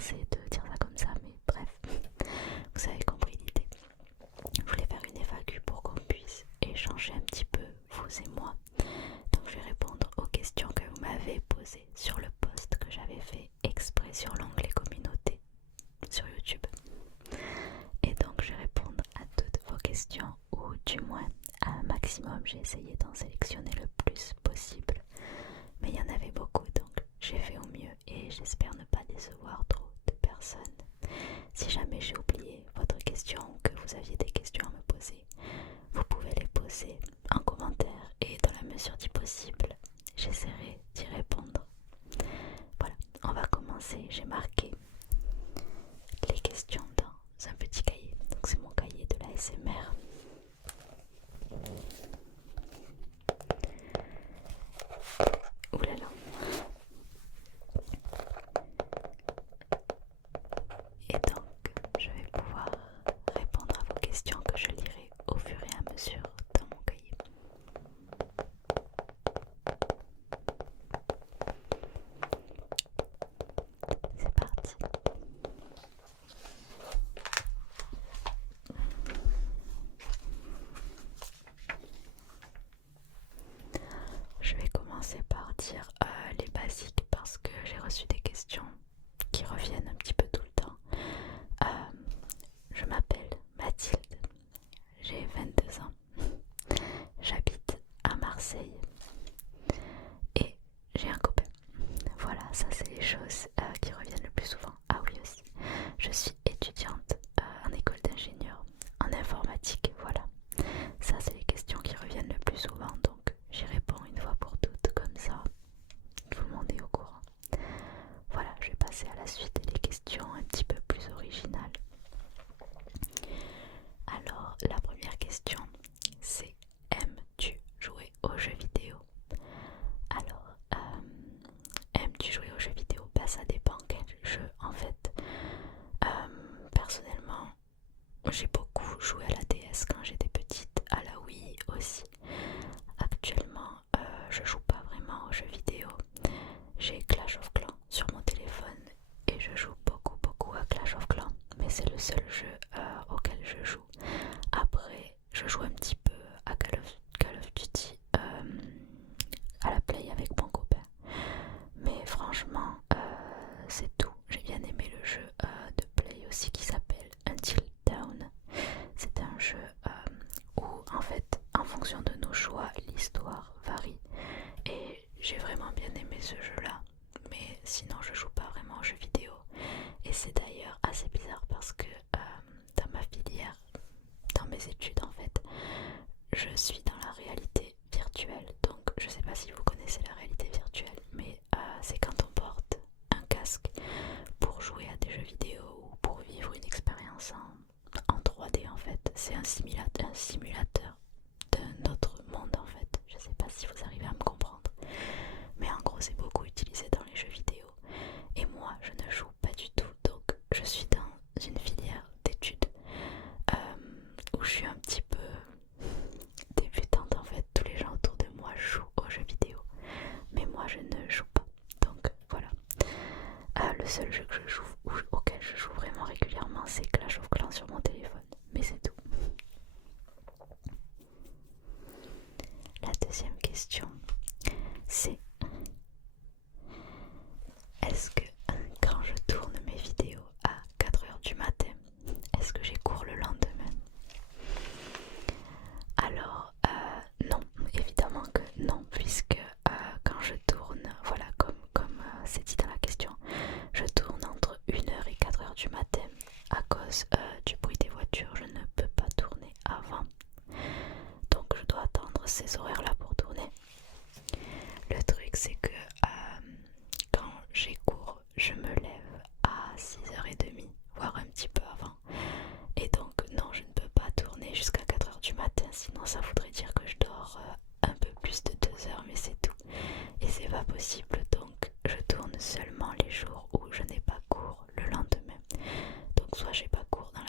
pensé de dire ça comme ça, mais bref, vous avez compris l'idée. Je voulais faire une FAQ pour qu'on puisse échanger un petit peu, vous et moi. Donc je vais répondre aux questions que vous m'avez posées sur le post que j'avais fait exprès sur l'onglet communauté sur YouTube. Et donc je vais répondre à toutes vos questions, ou du moins à un maximum. J'ai essayé d'en sélectionner le plus possible, mais il y en avait beaucoup, donc j'ai fait au mieux et j'espère ne pas décevoir trop de personnes. Si jamais j'ai oublié votre question ou que vous aviez des questions à me poser, vous pouvez les poser en commentaire et dans la mesure du possible, j'essaierai d'y répondre. Voilà, on va commencer. J'ai marqué les questions dans un petit cahier, donc c'est mon cahier de la SMR. Ouh là là. Et donc, je vais pouvoir répondre à vos questions que je lirai au fur et à mesure dans mon cahier. C'est parti. Je vais commencer par dire les basiques parce que j'ai reçu des questions qui reviennent un petit peu tout le temps. Je m'appelle Mathilde, j'ai 22 ans, j'habite à Marseille et j'ai un copain. Voilà, ça c'est les choses qui reviennent le plus souvent. Ah oui aussi, je suis étudiante en école d'ingénieur en informatique, voilà. Ça c'est les questions qui reviennent le plus souvent, donc j'y réponds une fois pour toutes, comme ça tout le monde est au courant. Voilà, je vais passer à la suite des questions un petit peu plus originales. Alors, la première question, c'est: aimes-tu jouer aux jeux vidéo? Alors, aimes-tu jouer aux jeux vidéo? Bah, ça dépend quel jeu. En fait, personnellement, j'ai beaucoup joué à la DS quand j'étais petite, à la Wii aussi. Actuellement, je joue pas vraiment aux jeux vidéo. J'ai Clash of Clans sur mon téléphone et je joue beaucoup à Clash of Clans, mais c'est le seul jeu auquel je joue. Après, je joue un petit peu à Call of Duty à la Play avec mon copain, mais franchement c'est tout. J'ai bien aimé le jeu de Play aussi qui s'appelle Until Dawn. C'est un jeu où en fait en fonction de nos choix l'histoire varie et j'ai vraiment bien aimé ce jeu là, mais sinon je joue pas vraiment aux jeux vidéo. Et c'est d'ailleurs assez bizarre parce que dans ma filière, dans mes études en fait, je suis dans la réalité virtuelle. Donc je sais pas si vous connaissez la réalité virtuelle, mais c'est quand on porte un casque pour jouer à des jeux vidéo ou pour vivre une expérience en 3D en fait. C'est un simulateur d'un autre monde en fait. Je sais pas si vous arrivez à me comprendre, mais en gros c'est beaucoup utilisé dans les jeux vidéo. Et moi je ne joue pas du tout, donc je suis dans une filière d'études où je suis un petit peu débutante en fait. Tous les gens autour de moi jouent aux jeux vidéo, mais moi je ne joue pas. Donc voilà. Le seul jeu que je joue, auquel je joue vraiment régulièrement, c'est Clash of Clans sur mon téléphone, mais c'est tout. La deuxième question, c'est: est-ce que quand je tourne mes vidéos à 4h du matin, est-ce que j'ai cours le lendemain? Alors non, évidemment que non, puisque quand je tourne, voilà, comme c'est dit dans la question, je tourne entre 1h et 4h du matin. À cause du bruit des voitures, je ne peux pas tourner avant, donc je dois attendre ces horaires là pour tourner. Le truc c'est que quand j'ai cours, je me lève à 6h30, voire un petit peu avant. Et donc non, je ne peux pas tourner jusqu'à 4h du matin, sinon ça voudrait dire que je dors un peu plus de 2 heures, mais c'est tout. Et c'est pas possible, donc je tourne seulement les jours où je n'ai pas cours le lendemain. Donc soit j'ai pas cours dans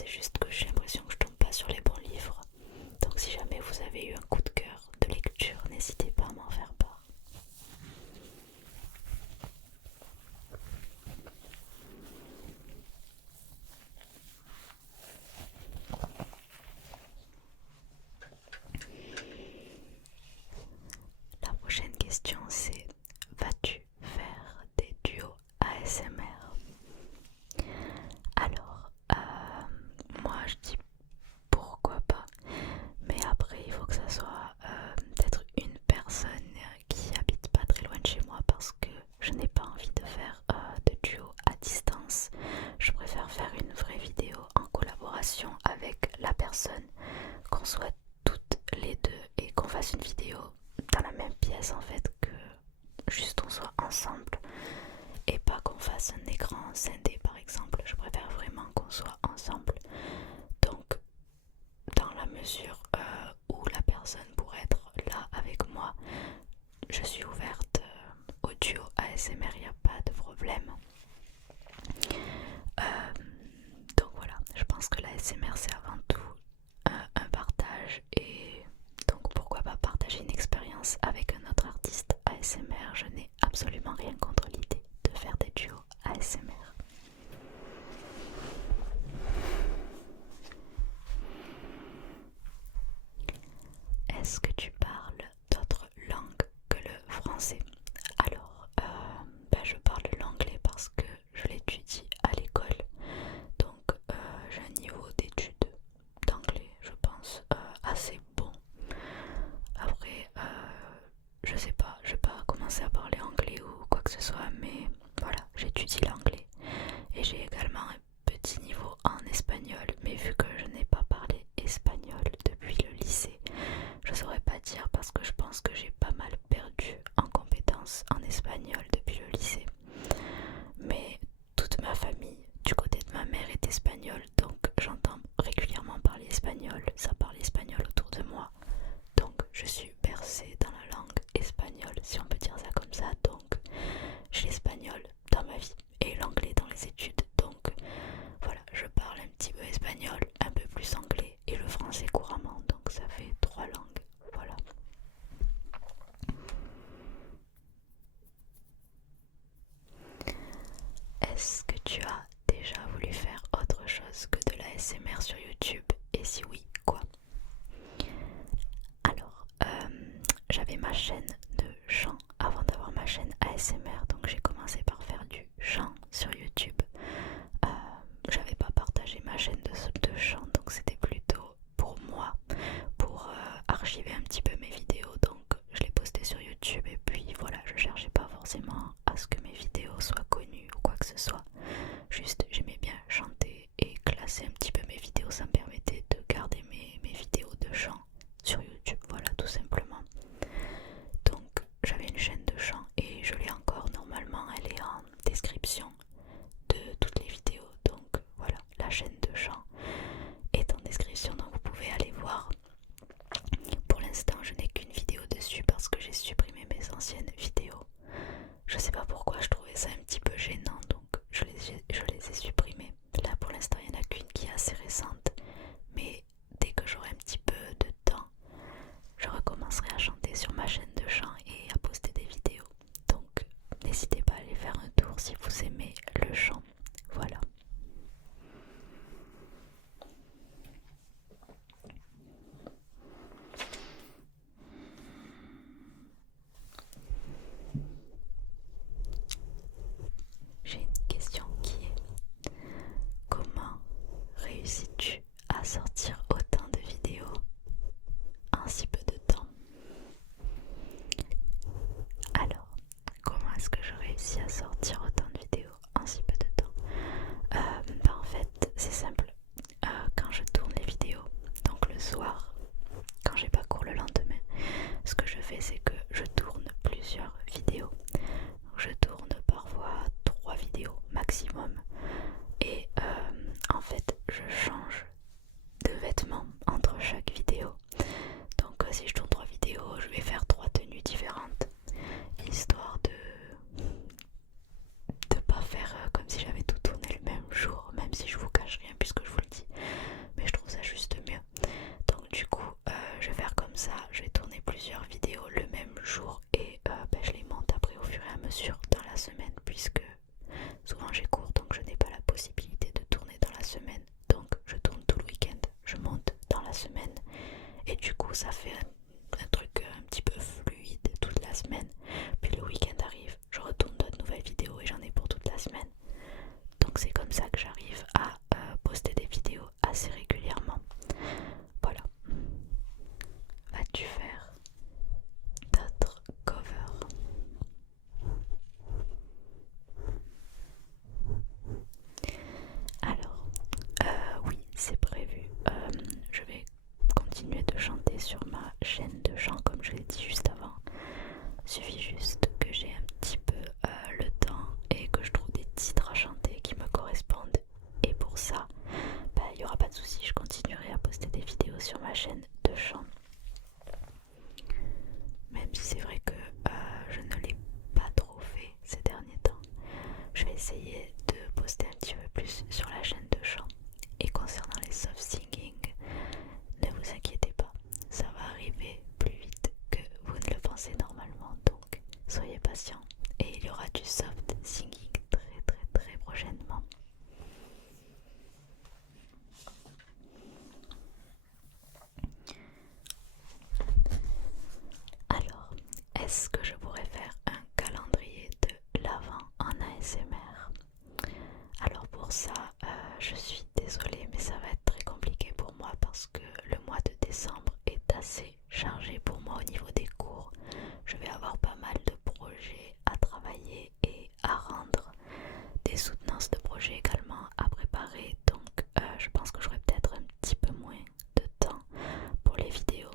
c'est juste que j'ai l'impression que je tombe pas sur les bons livres. Donc si jamais vous avez eu un coup de cœur de lecture, n'hésitez pas à m'en faire part. La prochaine question c'est: vas-tu faire des duos ASMR? Alors, moi je dis pourquoi pas, mais après il faut que ça soit peut-être une personne qui habite pas très loin de chez moi, parce que je n'ai pas envie de faire de duo à distance. Je préfère faire une vraie vidéo en collaboration avec la personne, qu'on soit toutes les deux et qu'on fasse une vidéo dans la même pièce en fait, que juste on soit ensemble et pas qu'on fasse un écran scindé par exemple. Je préfère vraiment qu'on soit ensemble. Donc dans la mesure où la personne pourrait être là avec moi, je suis ouverte au duo ASMR, il n'y a pas de problème. Donc voilà, je pense que l'ASMR c'est avant tout un partage, et donc pourquoi pas partager une expérience avec un autre artiste ASMR. Je n'ai absolument rien contre l'idée de faire des duos ASMR. Est-ce que tu parles d'autres langues que le français? Alors, je parle l'anglais parce que je l'étudie à l'école. Donc j'ai un niveau d'études d'anglais, je pense, assez bon. Après, je sais pas, je vais pas commencer à parler anglais ou quoi que ce soit, mais voilà, j'étudie l'anglais. Et j'ai également un petit niveau en espagnol, mais vu que je n'ai pas parlé espagnol depuis le lycée, je saurais pas dire, parce que je pense que j'ai pas mal perdu en compétences en espagnol depuis le lycée. Mais toute ma famille du côté de ma mère est espagnole, donc j'entends régulièrement parler espagnol, ça parle espagnol autour de moi. Donc je suis bercée dans la langue espagnole, si on peut dire ça comme ça. Donc j'ai l'espagnol dans ma vie et l'anglais dans les études. Donc voilà, je parle un petit peu espagnol, un peu plus anglais et le français couramment. Donc ça fait 3 langues, voilà. Est-ce que tu as déjà voulu faire autre chose que de l'ASMR sur YouTube? Et si oui, quoi? Alors, j'avais ma chaîne de chant avant d'avoir ma chaîne ASMR, donc j'ai commencé par faire du chant sur YouTube. J'avais pas partagé ma chaîne de chant, donc c'était plutôt pour moi, pour archiver un petit peu mes vidéos. Donc je les postais sur YouTube et puis voilà, je cherchais pas forcément à ce que mes vidéos soient connues ou quoi que ce soit. Juste j'aimais bien chanter et classer un petit peu mes vidéos, ça me permettait de garder mes vidéos de chant sur YouTube, voilà, tout simplement. Donc j'avais une chaîne de chant et je l'ai encore, normalement elle est en description de toutes les vidéos. Donc voilà, la chaîne de chant est en description, donc vous pouvez aller voir. Pour l'instant je n'ai qu'une vidéo dessus parce que j'ai supprimé mes anciennes vidéos. Je sais pas pourquoi, je trouvais ça un petit peu gênant, donc je les ai supprimées. Là pour l'instant il n'y en a qu'une qui est assez récente, mais dès que j'aurai un petit peu de temps, je recommencerai à chanter sur ma chaîne de chant et à poster des vidéos. Donc n'hésitez pas à aller faire un tour si vous aimez le chant. Voilà. J'ai une question qui est: comment réussis-tu à sortir autant de vidéos en si peu de temps? Alors, comment est-ce que je réussis à sortir autant de vidéos en si peu de temps? En fait, c'est simple. Quand je tourne les vidéos, donc le soir, quand j'ai pas cours le lendemain, ce que je fais, c'est que je tourne plusieurs vidéos. Je tourne parfois 3 vidéos maximum. Et en fait, je change de vêtements semaine. Et du coup ça fait un truc un petit peu fluide toute la semaine. Puis le week-end arrive, je retourne d'autres nouvelles vidéos et j'en ai pour toute la semaine. Donc c'est comme ça que j'arrive à poster des vidéos assez régulièrement. Voilà. Vas-tu faire d'autres covers? Alors, oui, c'est prévu. Je vais continuer de chanter sur ma chaîne de chant comme je l'ai dit juste avant. Suffit juste que j'ai un petit peu le temps et que je trouve des titres à chanter qui me correspondent. Et pour ça, il n'y aura pas de souci, je continuerai à poster des vidéos sur ma chaîne de chant. Même si c'est vrai que je ne l'ai pas trop fait ces derniers temps. Je vais essayer de poster un petit peu plus sur la chaîne de chant. Et concernant les soft singing, ne vous inquiétez pas, ça va arriver plus vite que vous ne le pensez normalement. Donc soyez patients et il y aura du soft singing très prochainement. Alors, est-ce que je pourrais faire un calendrier de l'Avent en ASMR? Alors pour ça, je suis désolée mais ça va être très compliqué pour moi parce que le mois de décembre est assez chargé pour moi au niveau des cours. Je vais avoir pas mal de projets à travailler et à rendre, des soutenances de projets également à préparer, donc je pense que j'aurai peut-être un petit peu moins de temps pour les vidéos.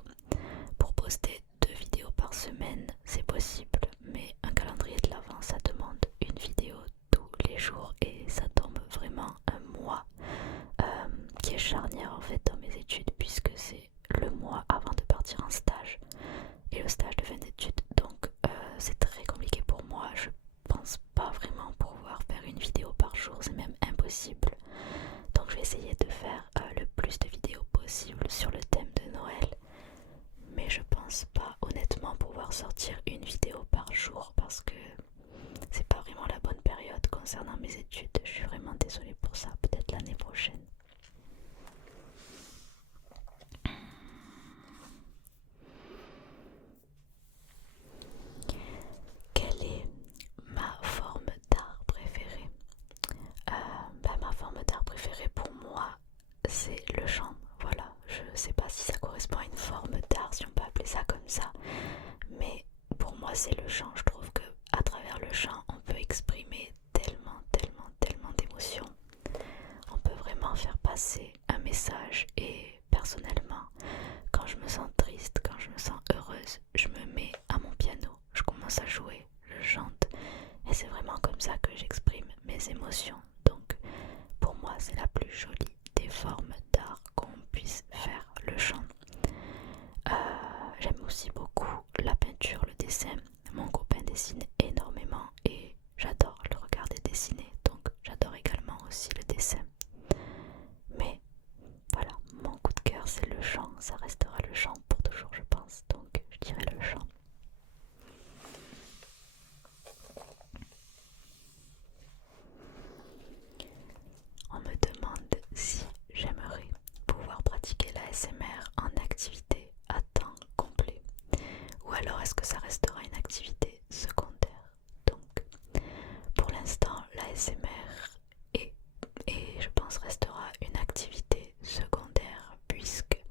Pour poster 2 vidéos par semaine, c'est possible, mais un calendrier de l'Avent, ça demande une vidéo tous les jours et ça tombe vraiment un mois qui est charnière en fait dans mes études puisque c'est le mois avant de partir en stage et le stage de fin d'études, donc c'est très compliqué pour moi. Je pense pas vraiment pouvoir faire une vidéo par jour, c'est même impossible. Donc je vais essayer de faire le plus de vidéos possible sur le thème de Noël, mais je pense pas honnêtement pouvoir sortir une vidéo par jour parce que c'est pas vraiment la bonne période concernant mes études. Je suis vraiment désolée pour ça, peut-être l'année prochaine. Quelle est ma forme d'art préférée? Ma forme d'art préférée pour moi, c'est le chant. Voilà, je sais pas si ça correspond à une forme d'art, si on peut appeler ça comme ça, mais pour moi c'est le chant. Je trouve que à travers le chant, on peut exprimer tellement d'émotions. On peut vraiment faire passer un message et personnellement, quand je me sens triste, quand je me sens heureuse, je me mets à mon piano, je commence à jouer, je chante et c'est vraiment comme ça que j'exprime mes émotions. Donc pour moi c'est la plus jolie des formes d'art qu'on puisse faire, le chant. J'aime aussi beaucoup la peinture, le dessin. Mon copain dessine énormément et j'adore le regarder dessiner, donc j'adore également aussi le dessin. Mais voilà, mon coup de cœur c'est le chant, ça restera le chant pour toujours je pense, donc je dirais le chant. On me demande si j'aimerais pouvoir pratiquer l'ASMR en activité à temps complet ou alors est-ce que ça restera une activité secondaire. Donc pour l'instant l'ASMR est et je pense restera une activité secondaire puisque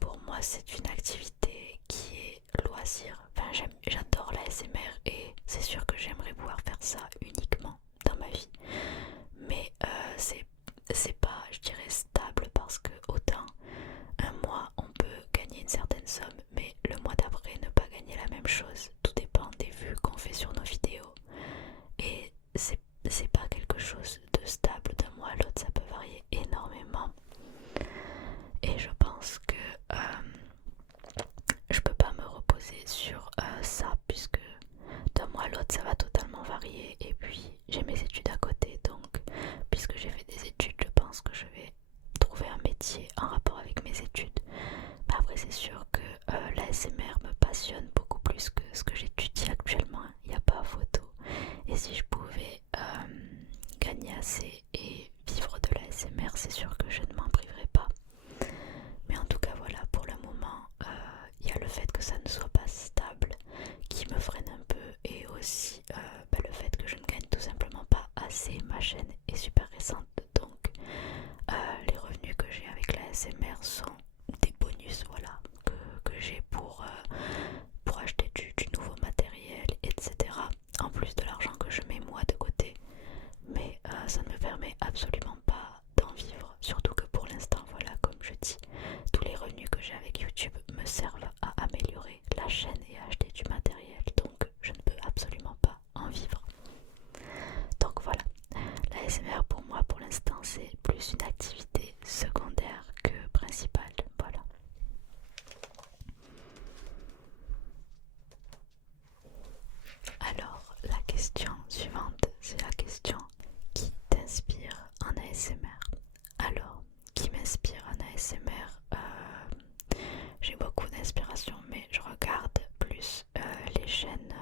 pour moi c'est une activité qui est loisir. Enfin j'adore l'ASMR et c'est sûr que j'aimerais pouvoir faire ça uniquement dans ma vie, mais c'est pas, je dirais, stable parce que autant un mois on peut gagner une certaine somme mais le mois d'après ne pas gagner la même chose. Tout dépend des vues qu'on fait sur nos vidéos et c'est pas quelque chose de stable d'un mois à l'autre, ça peut varier énormément et je pense que je peux pas me reposer sur ça puisque d'un mois à l'autre ça va totalement varier et puis j'ai mes études à côté, donc puisque j'ai fait des études je pense que je vais trouver un métier en rapport avec mes études. Mais après c'est sûr que l'ASMR me passionne beaucoup plus que ce que j'étudie actuellement, il n'y a pas photo. Et si je pouvais gagner assez et vivre de l'ASMR, c'est sûr que je ne m'en priverais pas. Mais ASMR sont des bonus, voilà, que j'ai pour acheter du nouveau matériel, etc. En plus de l'argent que je mets moi de côté. Mais ça ne me permet absolument pas d'en vivre. Surtout que pour l'instant, voilà, comme je dis, tous les revenus que j'ai avec YouTube me servent à améliorer la chaîne et à acheter du matériel. Donc je ne peux absolument pas en vivre. Donc voilà, la ASMR pour moi pour l'instant c'est plus une activité secondaire que principale. Voilà. Alors la question suivante, c'est la question: qui t'inspire en ASMR? Alors, qui m'inspire en ASMR? J'ai beaucoup d'inspiration, mais je regarde plus les chaînes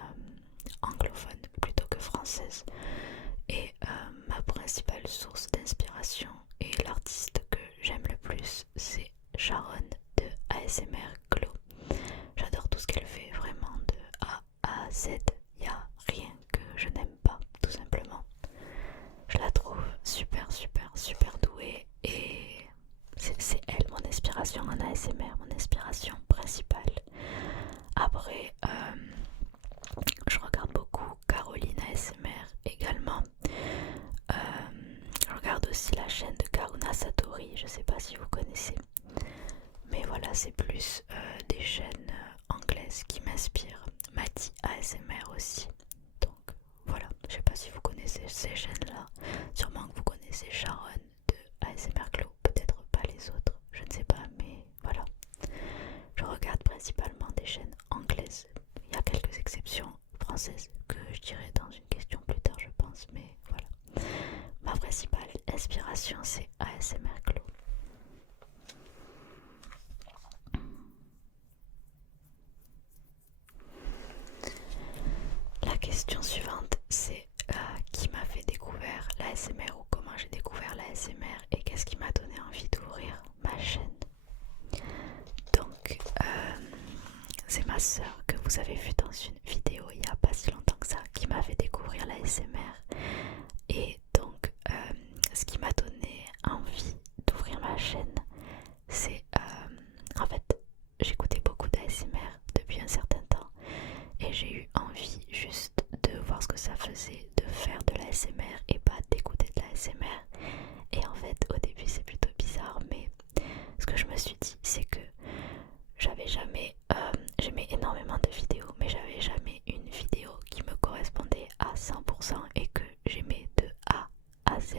anglophones plutôt que françaises. Et ma principale source d'inspiration et l'artiste que j'aime le plus, c'est Sharon de ASMR Glow. J'adore tout ce qu'elle fait, vraiment de A à Z. Il n'y a rien que je n'aime pas, tout simplement. Je la trouve super douée et c'est elle mon inspiration en ASMR, mon inspiration principale. Après, je regarde beaucoup Caroline ASMR également. Je regarde aussi la chaîne de Karuna Satori, je sais pas si vous connaissez. Mais voilà, c'est plus des chaînes anglaises qui m'inspirent. Mati ASMR aussi. Donc voilà, je sais pas si vous connaissez ces chaînes-là. Sûrement que vous connaissez Sharon de ASMR Glow, peut-être pas les autres, je ne sais pas, mais voilà. Je regarde principalement des chaînes anglaises. Il y a quelques exceptions françaises que je dirai dans une question plus tard, je pense, mais voilà. Ma principale inspiration, c'est ASMR Glow. La question suivante, c'est qui m'a fait découvrir l'ASMR ou comment j'ai découvert l'ASMR et qu'est-ce qui m'a donné envie d'ouvrir ma chaîne. Donc, c'est ma soeur que vous avez vue dans une vidéo il n'y a pas si longtemps que ça qui m'a fait découvrir l'ASMR. Et donc, ce qui m'a donné envie d'ouvrir ma chaîne, c'est en fait, j'écoutais beaucoup d'ASMR depuis un certain temps et j'ai eu envie juste de voir ce que ça faisait de faire de l'ASMR et pas d'écouter de l'ASMR. Et en fait, au début, c'est plutôt bizarre, mais ce que je me suis dit, c'est que j'aimais énormément de vidéos, mais j'avais jamais une vidéo qui me correspondait à 100% et que j'aimais de A à Z.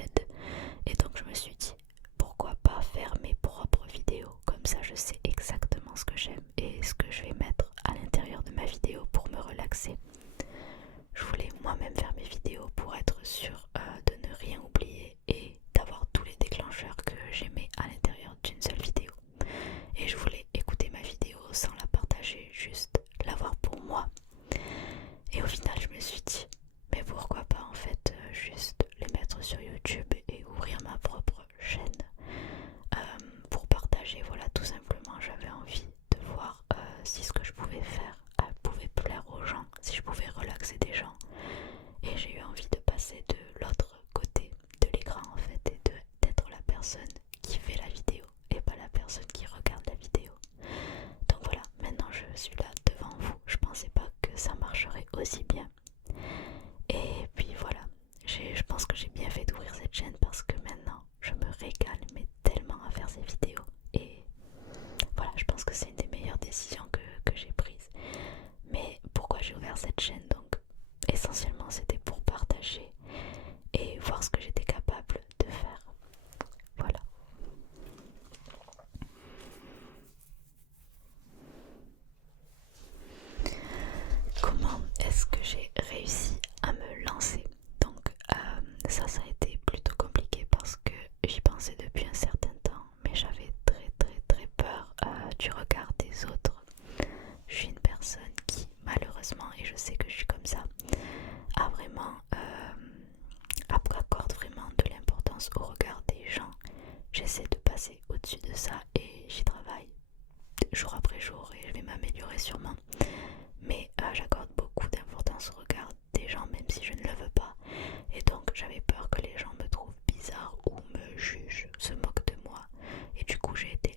Et donc je me suis dit, pourquoi pas faire mes propres vidéos, comme ça je sais exactement ce que j'aime et ce que je vais mettre à l'intérieur de ma vidéo pour me relaxer. Je voulais moi-même faire mes vidéos pour être sûre de ne rien oublier et d'avoir tous les déclencheurs que j'aimais à l'intérieur d'une seule vidéo. Et je voulais écouter ma vidéo sans la partager, juste l'avoir pour moi. Et au final je me suis dit, mais pourquoi pas en fait juste les mettre sur YouTube et ouvrir ma propre chaîne pour partager. Voilà, tout simplement j'avais envie de voir si ce que je pouvais faire pouvait plaire aux gens, si je pouvais relaxer des gens. Et j'ai eu envie de passer de l'autre côté de l'écran en fait et d'être la personne qui fait la vidéo et pas la personne qui regarde la vidéo. Donc voilà, maintenant je suis là devant vous. Je pensais pas que ça marcherait aussi bien. Et puis voilà, je pense que j'ai bien fait d'ouvrir cette chaîne parce que maintenant je me régale mais tellement à faire ces vidéos. Et voilà, je pense que c'est une des meilleures décisions que j'ai prises. Mais pourquoi j'ai ouvert cette chaîne? Donc essentiellement c'était pour partager et voir ce que j'étais capable de faire. Voilà. Comment est-ce que j'ai réussi à me lancer? Donc ça a été plutôt compliqué parce que j'y pensais depuis un certain temps, mais j'avais très peur du regard des autres. Je suis une personne qui malheureusement, et je sais que je suis comme ça, accorde vraiment de l'importance au regard des gens. J'essaie de passer au-dessus de ça et j'y travaille jour après jour et je vais m'améliorer sûrement. Mais j'accorde beaucoup d'importance au regard des gens même si je ne le veux pas. Et donc j'avais peur que les gens me trouvent bizarre ou me jugent, se moquent de moi. Et du coup j'ai été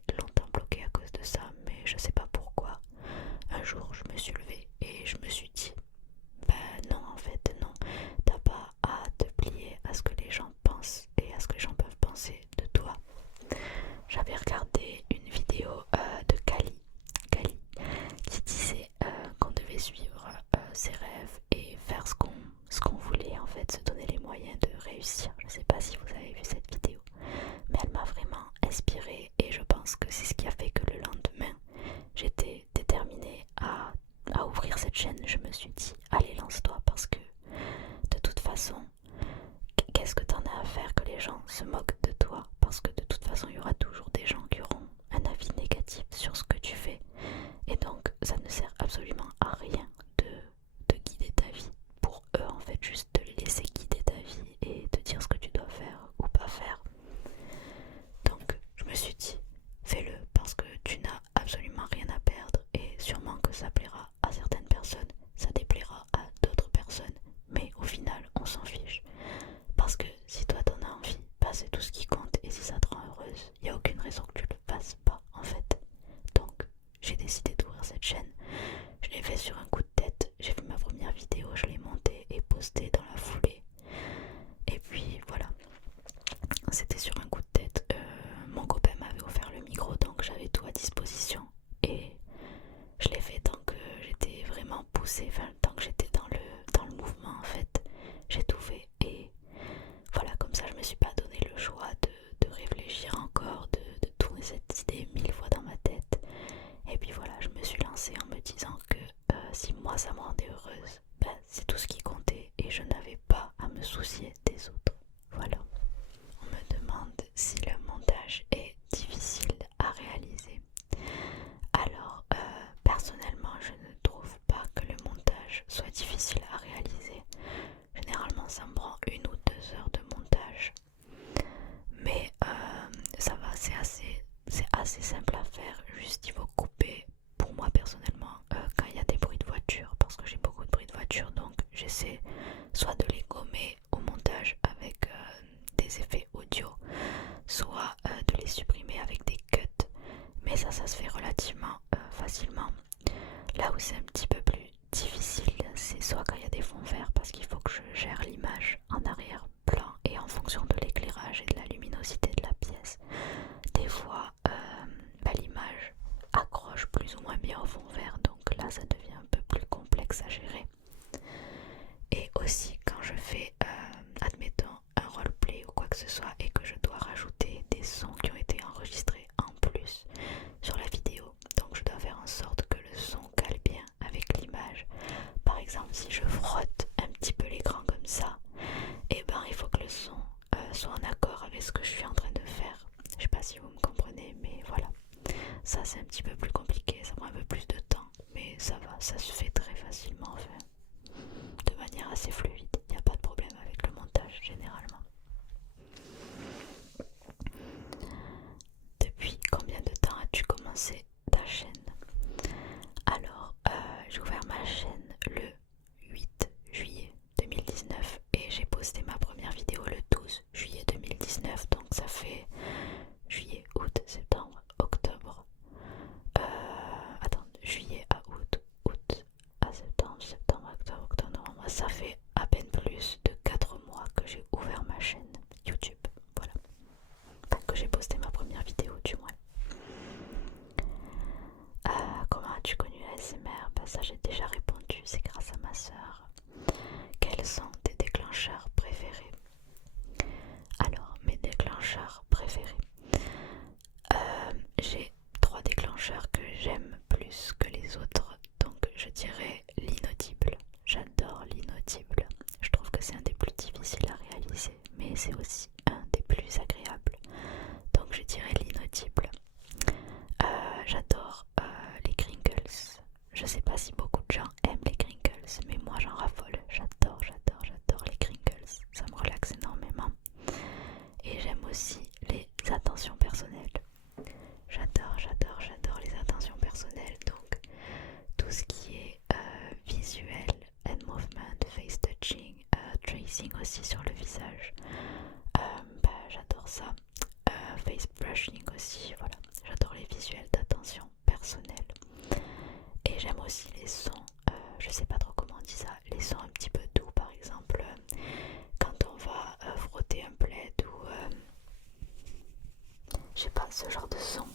raison que tu le fasses pas en fait. Donc j'ai décidé d'ouvrir cette chaîne. Je l'ai fait sur un coup de tête. J'ai fait ma première vidéo, je l'ai montée et postée dans la foulée. Et puis voilà, c'était sur un coup de tête. Mon copain m'avait offert le micro, donc j'avais tout à disposition. Et je l'ai fait tant que j'étais vraiment poussée, enfin tant que j'étais dans le mouvement en fait. J'ai tout fait et voilà, comme ça je me suis pas donné le choix de réfléchir encore, de tourner cette idée 1000 fois dans ma tête. Et puis voilà, je me suis lancée en me disant que si moi ça me rendait heureuse, ben, c'est tout ce qui comptait et je n'avais pas à me soucier des autres. Voilà. On me demande si le montage est difficile à réaliser. Alors, personnellement, je ne trouve pas que le montage soit difficile à réaliser. Généralement, ça me prend 1 ou 2 heures de montage. Mais ça va, c'est assez simple à faire. Juste, il faut couper, pour moi personnellement, quand il y a des bruits de voiture, parce que j'ai beaucoup de bruits de voiture, donc j'essaie soit de les gommer au montage avec des effets audio, soit de les supprimer avec des cuts. Mais ça se fait relativement facilement. Là où c'est un petit peu plus difficile, c'est soit quand il y a des fonds verts, parce qu'il faut que je gère l'image en arrière-plan et en fonction de l'éclairage et de la luminosité de la pièce. Des fois, l'image accroche plus ou moins bien au fond vert, donc là ça devient un peu plus complexe à gérer. Et aussi quand je fais, admettons, un roleplay ou quoi que ce soit et que je dois rajouter des sons qui ont été enregistrés en plus sur la vidéo, donc je dois faire en sorte que le son cale bien avec l'image. Par exemple, si je frotte un petit peu l'écran comme ça, et ben il faut que le son soit en accord avec ce que je suis en train de faire. Je sais pas si vous me comprenez, mais voilà. Ça c'est un petit peu plus compliqué, ça prend un peu plus de temps, mais ça va, ça se fait très facilement, enfin, de manière assez fluide. Il n'y a pas de problème avec le montage généralement. Depuis combien de temps as-tu commencé ta chaîne? Alors, j'ai ouvert ma chaîne le 8 juillet 2019 et j'ai posté ma première vidéo le 12 juillet 2019, donc ça fait juillet, août, septembre, octobre, juillet à août, août à septembre, septembre, octobre, octobre, novembre, ça fait à peine plus de 4 mois que j'ai ouvert ma chaîne YouTube, voilà, enfin, que j'ai posté ma première vidéo du moins. Comment as-tu connu l'ASMR? Ben ça j'ai déjà répondu, c'est grâce à ma soeur. Quels sont tes déclencheurs préférés? Alors, mes déclencheurs préférés. J'ai 3 déclencheurs que j'aime plus que les autres. Donc je dirais l'inaudible. J'adore l'inaudible. Je trouve que c'est un des plus difficiles à réaliser, mais c'est aussi un des plus agréables. Donc je dirais l'inaudible. J'adore les crinkles. Je sais pas si beaucoup de gens aiment les crinkles, mais moi j'en raffole. J'adore les crinkles. Ça me relaxe énormément. Et j'aime aussi les attentions personnelles. J'adore les attentions personnelles. Donc tout ce qui est visuel, hand movement, face touching, tracing aussi sur le visage. J'adore ça. Face brushing aussi, voilà. J'adore les visuels d'attention personnelle. Et j'aime aussi les sons, je sais pas trop comment on dit ça, les sons un petit peu doux, par exemple quand on va frotter un plaid ou je sais pas, ce genre de son.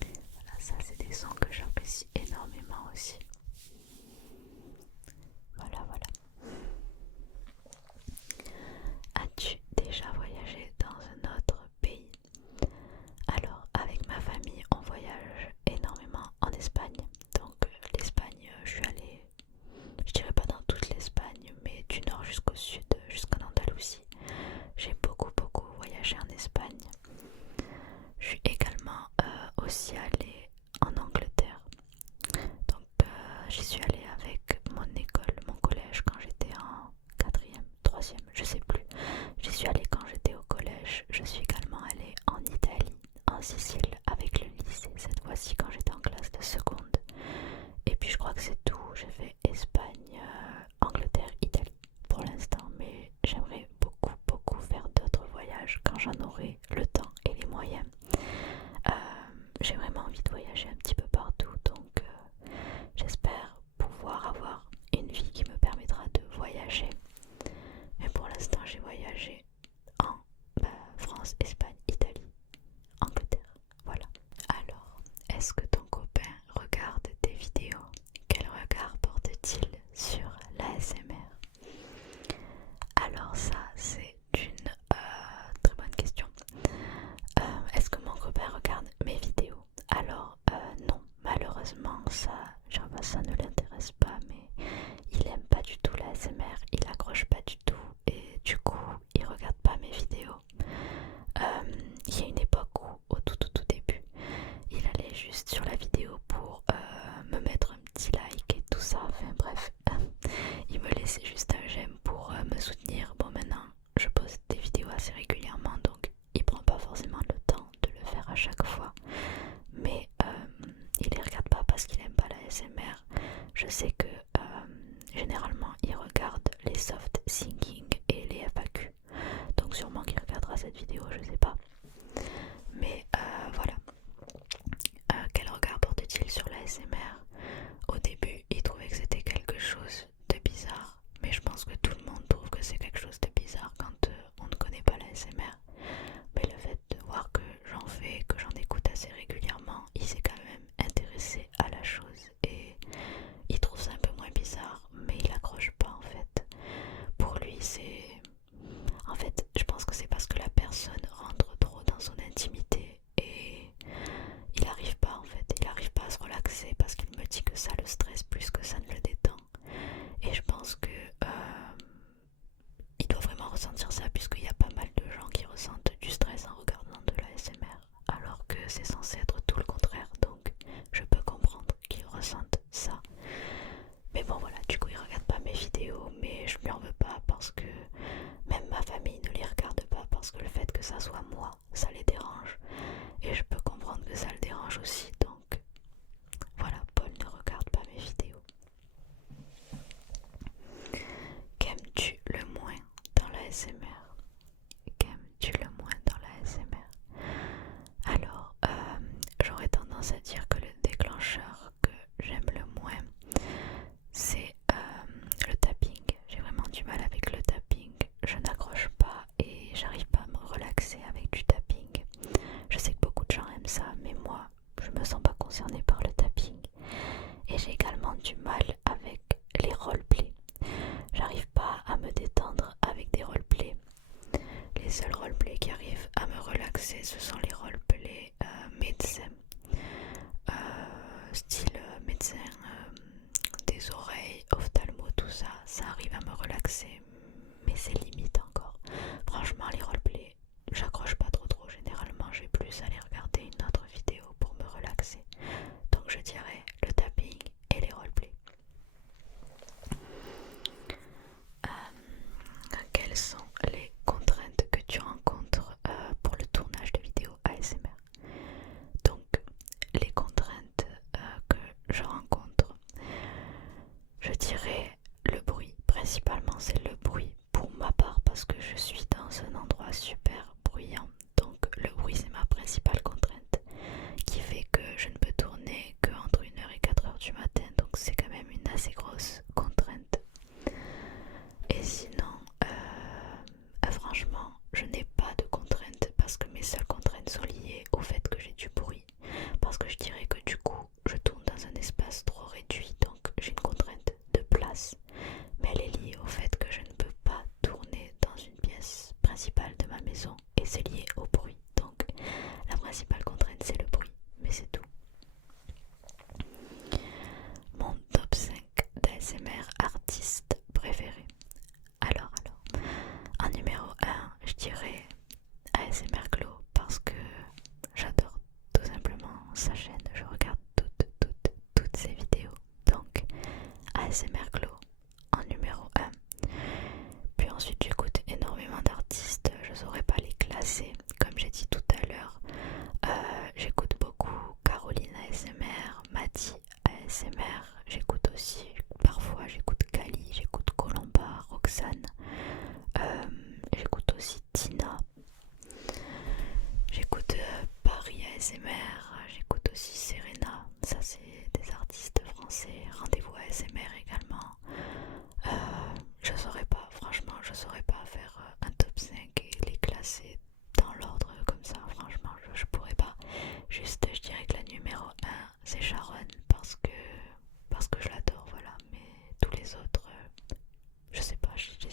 Voilà, ça c'est des sons que j'apprécie énormément aussi. Voilà. As-tu déjà voyagé dans un autre pays? Alors, avec ma famille, on voyage énormément en Espagne. Donc, l'Espagne, je suis allée, je dirais pas dans toute l'Espagne, mais du nord jusqu'au pense que tout le monde trouve que c'est quelque chose de bizarre quand on ne connaît pas la l'ASMR. Mais le fait de voir que j'en fais, que j'en écoute assez régulièrement, il s'est quand même intéressé à la chose et il trouve ça un peu moins bizarre, mais il accroche pas en fait. Pour lui, c'est... En fait, je pense que c'est parce que la personne rentre trop dans son intimité et il arrive pas en fait, il arrive pas à se relaxer parce qu'il me dit que ça le stresse plus que ça ne le détend. Et je pense que il doit vraiment ressentir ça puisqu'il y a pas mal de gens qui ressentent du stress en regardant de l'ASMR alors que c'est censé être tout le contraire, donc je peux comprendre qu'ils ressentent ça. Mais bon voilà, du coup ils regardent pas mes vidéos, mais je lui en veux pas parce que même ma famille ne les regarde pas parce que le fait que ça soit moi, ça les dérange et je peux comprendre que ça le dérange aussi, donc voilà, Paul ne regarde pas mes vidéos. Qu'aimes-tu le moins dans l'ASMR? Qu'aimes-tu le moins dans l'ASMR? Alors, j'aurais tendance à dire que le déclencheur que j'aime le moins, c'est le tapping. J'ai vraiment du mal avec le tapping. Je n'accroche pas et j'arrive pas à me relaxer avec du tapping. Je sais que beaucoup de gens aiment ça, mais moi, je me sens pas concernée par le tapping. Et j'ai également du mal avec les roleplays. J'arrive pas à me détendre avec des roleplays. Les seuls roleplays qui arrivent à me relaxer, ce sont les roleplays médecins. Style médecin des oreilles, ophtalmo, tout ça, ça arrive à me relaxer. Mais c'est limite encore. Franchement, les roleplays, j'accroche pas trop. Généralement, je vais plus aller regarder une autre vidéo pour me relaxer. Donc je dirais le tapping et les roleplays. Quelles sont les contraintes que tu rencontres pour le tournage de vidéos ASMR? Donc, les contraintes que je rencontre, je dirais le bruit. Principalement, c'est le bruit pour ma part parce que je suis dans un endroit super bruyant. Donc, le bruit, c'est ma principale contrainte qui fait que je ne peux tourner qu'entre 1h et 4h du matin. Donc, c'est quand même une assez grosse contrainte. Et sinon, franchement, je n'ai pas de contraintes parce que mes seules contraintes sont liées au fait que j'ai du bruit. Parce que je dirais que du coup, je tourne dans un espace trop réduit, donc j'ai une contrainte de place. Mais elle est liée au fait que je ne peux pas tourner dans une pièce principale de ma maison et c'est lié au bruit. Donc la principale contrainte, c'est le bruit, mais c'est tout. Mon top 5 d'ASMR artiste préféré. Alors, en numéro 1, je dirais ASMR Glow parce que j'adore tout simplement sa chaîne. Je regarde toutes ses vidéos. Donc, ASMR Glow en numéro 1. Puis ensuite, j'écoute énormément d'artistes. Je saurais pas les classer. Comme j'ai dit tout à l'heure, j'écoute beaucoup Caroline ASMR, Mati ASMR. J'écoute aussi, parfois j'écoute Kali, j'écoute Colomba, Roxane. J'écoute aussi Tina. J'écoute Paris ASMR. J'écoute aussi Serena. Ça, c'est des artistes français. Rendez-vous ASMR également. Je saurais pas, franchement, je saurais pas faire un top 5 et les classer dans l'ordre comme ça. Franchement, je pourrais pas. Juste, je dirais que la numéro 1, c'est Sharon parce que je l'adore, voilà. Mais tous les autres, je sais pas, je les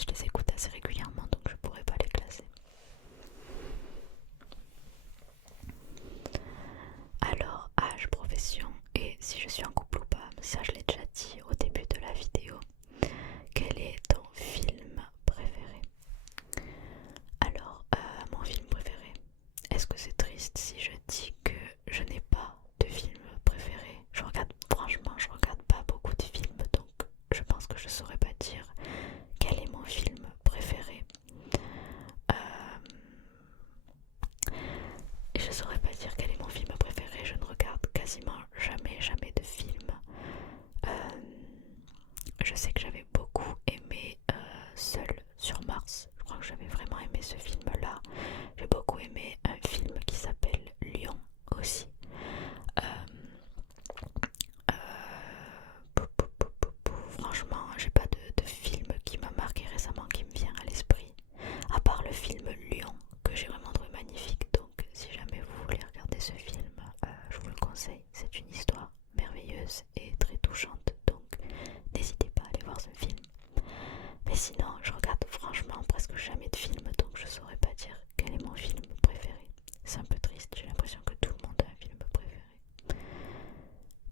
Mais sinon, je regarde franchement presque jamais de films, donc je saurais pas dire quel est mon film préféré. C'est un peu triste, j'ai l'impression que tout le monde a un film préféré.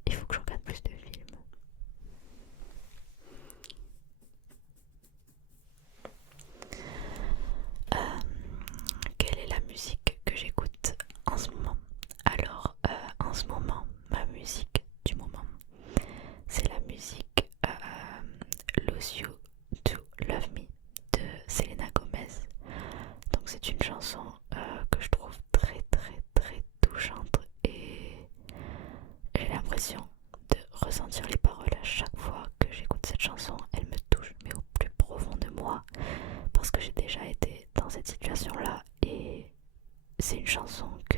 Il faut que je regarde plus de films. Quelle est la musique que j'écoute en ce moment? Alors, en ce moment, ma musique du moment, c'est la musique Lose You to Love Me de Selena Gomez. Donc c'est une chanson que je trouve très très très touchante et j'ai l'impression de ressentir les paroles à chaque fois que j'écoute cette chanson. Elle me touche mais au plus profond de moi parce que j'ai déjà été dans cette situation là et c'est une chanson que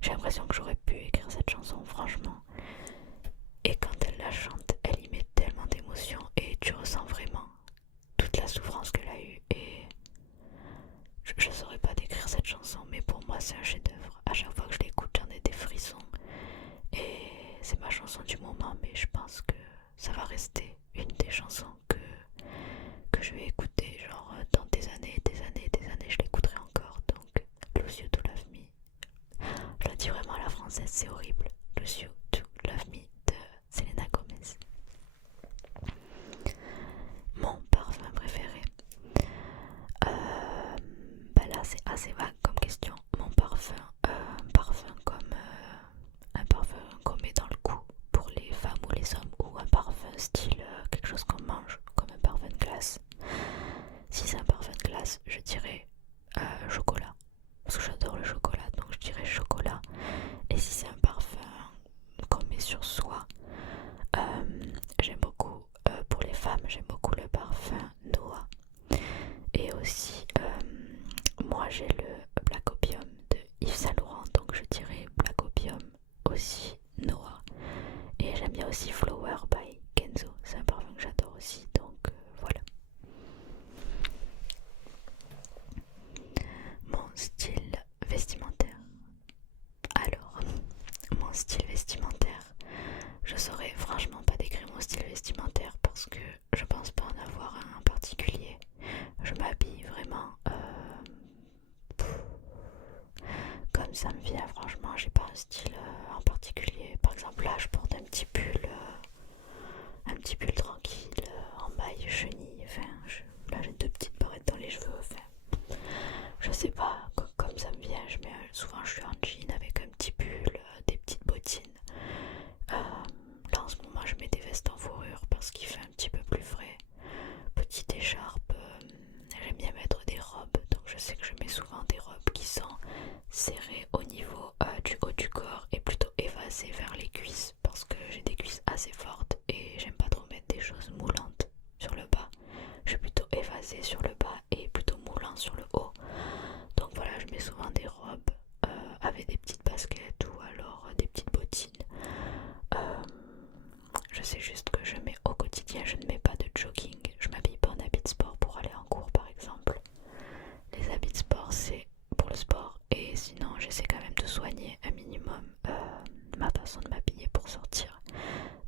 j'ai l'impression que j'aurais pu écrire cette chanson franchement. Et quand elle la chante, elle y met tellement d'émotion et tu ressens vraiment toute la souffrance qu'elle a eue. Et je saurais pas décrire cette chanson, mais pour moi c'est un chef-d'œuvre. À chaque fois que je l'écoute, j'en ai des frissons. Et c'est ma chanson du moment, mais je pense que ça va rester une des chansons que je vais écouter, genre dans des années, des années, des années, je l'écouterai encore. Donc, Lose You to Love Me. Je le dis vraiment à la française, c'est horrible. Lose You to Love Me de Selena Gomez. Mon parfum préféré. Bah là c'est assez vague comme question. Mon parfum, un parfum comme un parfum qu'on met dans le cou pour les femmes ou les hommes, ou un parfum style quelque chose qu'on mange, comme un parfum de glace. Si c'est un parfum de glace, je dirais chocolat, parce que j'adore le chocolat, donc je dirais chocolat. Et si c'est un parfum qu'on met sur soi, j'aime beaucoup, pour les femmes, j'aime beaucoup le parfum Noah. Et aussi, moi j'ai le Black Opium de Yves Saint Laurent, donc je dirais Black Opium aussi Noah. Et j'aime bien aussi Flower by Kenzo, c'est un parfum que j'adore aussi, donc voilà. Mon style vestimentaire. Alors, mon style vestimentaire, je saurais franchement pas décrire mon style vestimentaire parce que je pense pas en avoir un en particulier. Je m'habille vraiment comme ça me vient, franchement, j'ai pas un style en particulier. Par exemple, là, je porte un petit pull tranquille, en maille chenille. Enfin, là, j'ai deux petites barrettes dans les cheveux. Enfin, je sais pas, comme ça me vient. Souvent, je suis en jean avec un petit pull, des petites bottines. Là, en ce moment, je mets des vestes en fourrure parce qu'il fait un petit peu plus frais. Petite écharpe. J'aime bien mettre des robes, donc je sais que je mets souvent des robes qui sont serrées au niveau du haut du corps et plutôt évasées vers les cuisses parce que j'ai des cuisses assez fortes et j'aime pas trop mettre des choses moulantes sur le bas. Je suis plutôt évasée sur le bas et plutôt moulant sur le haut. Donc voilà, je mets souvent des robes avec des petites baskets ou alors des petites bottines. Je sais juste que je mets au quotidien, je ne mets pas de jogging. Je m'habille pas en habit de sport pour aller en cours par exemple. Les habits de sport c'est pour le sport et sinon j'essaie quand même de soigner un minimum ma façon de m'habiller pour sortir.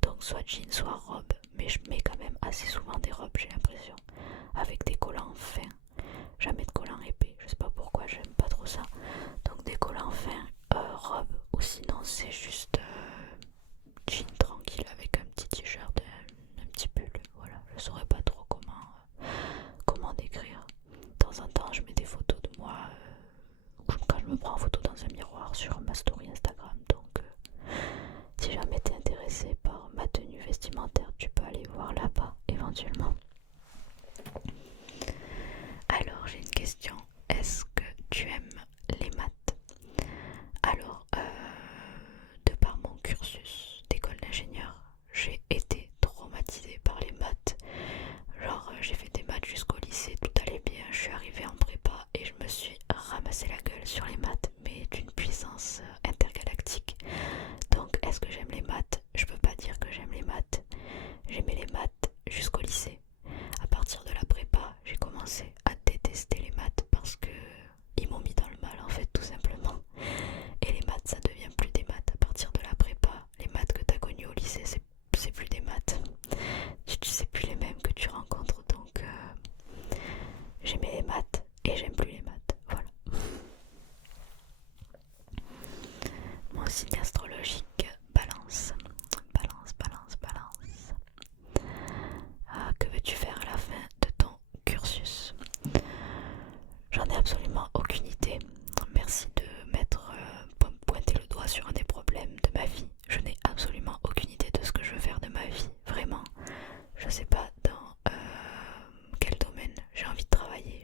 Donc soit jean, soit robe, mais je mets quand même assez souvent des robes, j'ai l'impression, avec des collants fins. Jamais de collants épais, je sais pas pourquoi, j'aime pas trop ça. Donc des collants fins, robe, ou sinon c'est juste jean tranquille avec un petit t-shirt, un petit pull. Voilà, je saurais pas trop comment décrire. De temps en temps, je mets des photos de moi quand je me prends en photo dans un miroir sur ma story Instagram. Donc, si jamais t'es intéressé par ma tenue vestimentaire, tu peux aller voir là-bas éventuellement. Alors, j'ai une question. Est-ce que tu aimes les maths? Alors, de par mon cursus d'école d'ingénieur, j'ai été traumatisée par les maths. Genre, j'ai fait des maths jusqu'au lycée, tout allait bien. Je suis arrivée en prépa et je me suis ramassé la gueule sur les maths, mais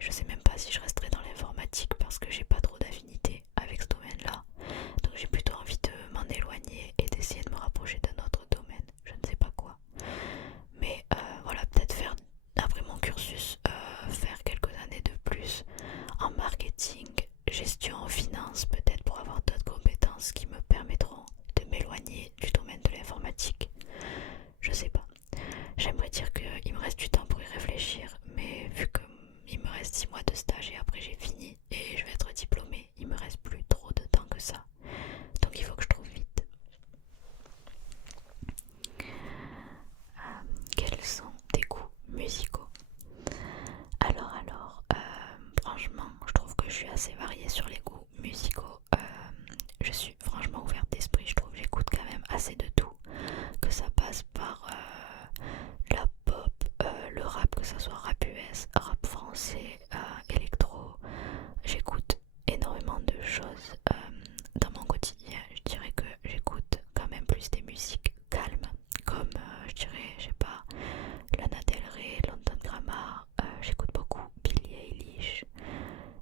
je sais même pas si je resterai dans l'informatique parce que j'ai pas trop d'affinité avec ce domaine-là. Donc j'ai plutôt envie de m'en éloigner et d'essayer de me rapprocher d'un autre domaine, je ne sais pas quoi. Mais voilà, peut-être faire, après mon cursus, faire quelques années de plus en marketing, gestion, finance, peut-être pour avoir d'autres compétences qui me permettront de m'éloigner du domaine de l'informatique. Je sais pas. J'aimerais dire qu'il me reste du temps pour y réfléchir, mais vu qu'il me reste 6 mois de stage et après j'ai fini et je vais être diplômée, il me reste plus trop de temps que ça. Donc il faut que je trouve vite. Quels sont tes goûts musicaux? Alors, franchement, je trouve que je suis assez variée sur les goûts musicaux. Je suis franchement ouverte d'esprit, je trouve que j'écoute quand même assez de tout. Que ça passe par la pop, le rap, que ça soit rap US, rap français, électro. J'écoute énormément de choses dans mon quotidien. Je dirais que j'écoute quand même plus des musiques calmes, comme je dirais, je sais pas, Lana Del Rey, London Grammar. J'écoute beaucoup Billie Eilish,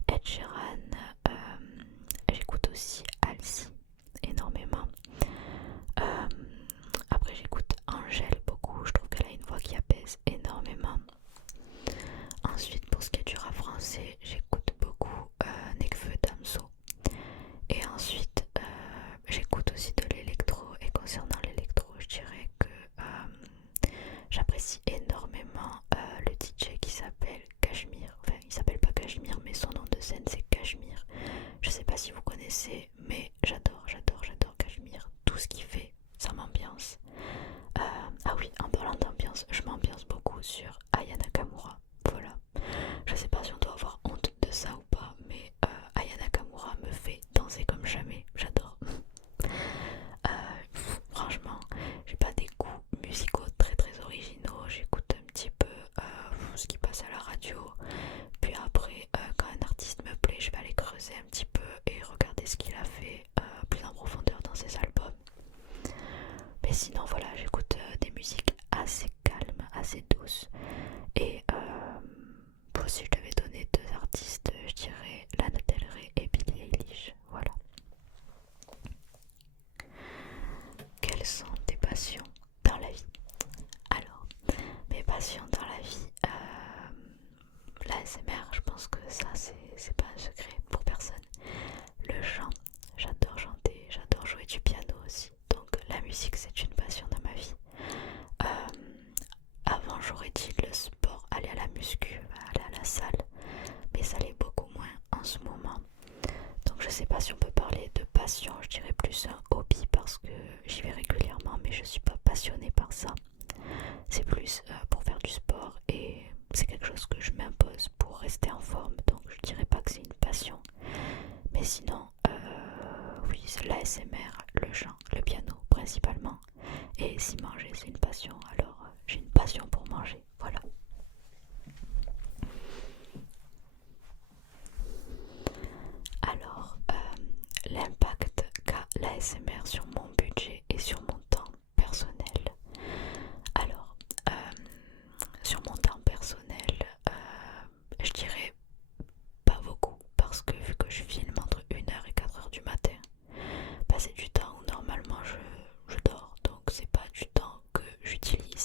Ed Sheeran. J'écoute aussi Halsey énormément. Après j'écoute Angèle beaucoup, je trouve qu'elle a une voix qui apaise énormément. Ensuite pour ce qui est du rap français, j'écoute beaucoup Nekfeu, Damso. Et ensuite j'écoute aussi de l'électro, et concernant l'électro je dirais que j'apprécie énormément le DJ qui s'appelle Cachemire. Enfin il s'appelle pas Cachemire mais son nom de scène c'est Cachemire. Je sais pas si vous connaissez mais j'adore Cachemire. Tout ce qu'il fait, ça m'ambiance. Ah oui, en parlant d'ambiance, je m'ambiance beaucoup sur Aya Nakamura. Voilà. Je sais pas si on doit avoir honte de ça ou pas, mais Aya Nakamura me fait danser comme jamais. J'adore. Franchement, j'ai pas des goûts musicaux très très originaux. J'écoute un petit peu ce qui passe à la radio. Puis après, quand un artiste me plaît, je vais aller creuser un petit peu et regarder ce qu'il a fait plus en profondeur dans ses albums. Mais sinon voilà, j'écoute des musiques assez calmes, assez douces. Et si je devais donner deux artistes, je dirais Lana Del Rey et Billie Eilish. Voilà. Quelles sont tes passions dans la vie? Alors, mes passions dans la vie, l'ASMR, je pense que ça c'est pas un secret pour personne. Le chant, j'adore chanter, j'adore jouer du piano aussi. Donc la musique c'est une passion dans ma vie. Avant j'aurais dit le sport, aller à la muscu, aller à la salle, mais ça l'est beaucoup moins en ce moment. Donc je sais pas si on peut parler de passion, je dirais plus un hobby parce que j'y vais régulièrement mais je suis pas passionnée par ça. C'est plus pour faire du sport et c'est quelque chose que je m'impose pour rester en forme, donc je dirais pas que c'est une passion. Mais sinon, oui, c'est l'ASMR, le chant, le piano principalement. Et si manger c'est une passion, alors j'ai une passion pour manger, voilà. Alors, l'impact qu'a l'ASMR sur mon budget et sur mon temps personnel. Alors, sur mon temps personnel, je dirais pas beaucoup parce que vu que je filme entre 1h et 4h du matin, c'est du temps où normalement je dors, donc c'est pas du temps que j'utilise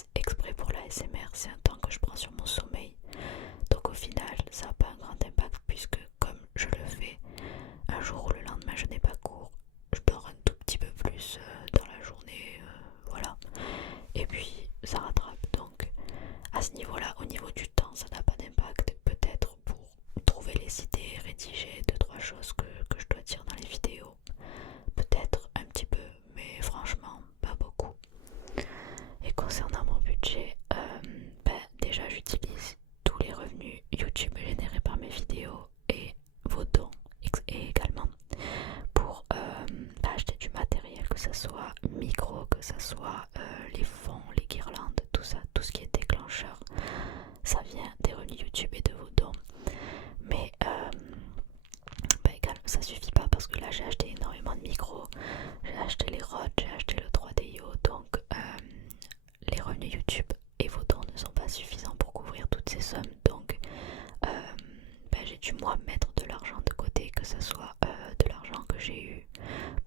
du mois mettre de l'argent de côté, que ce soit de l'argent que j'ai eu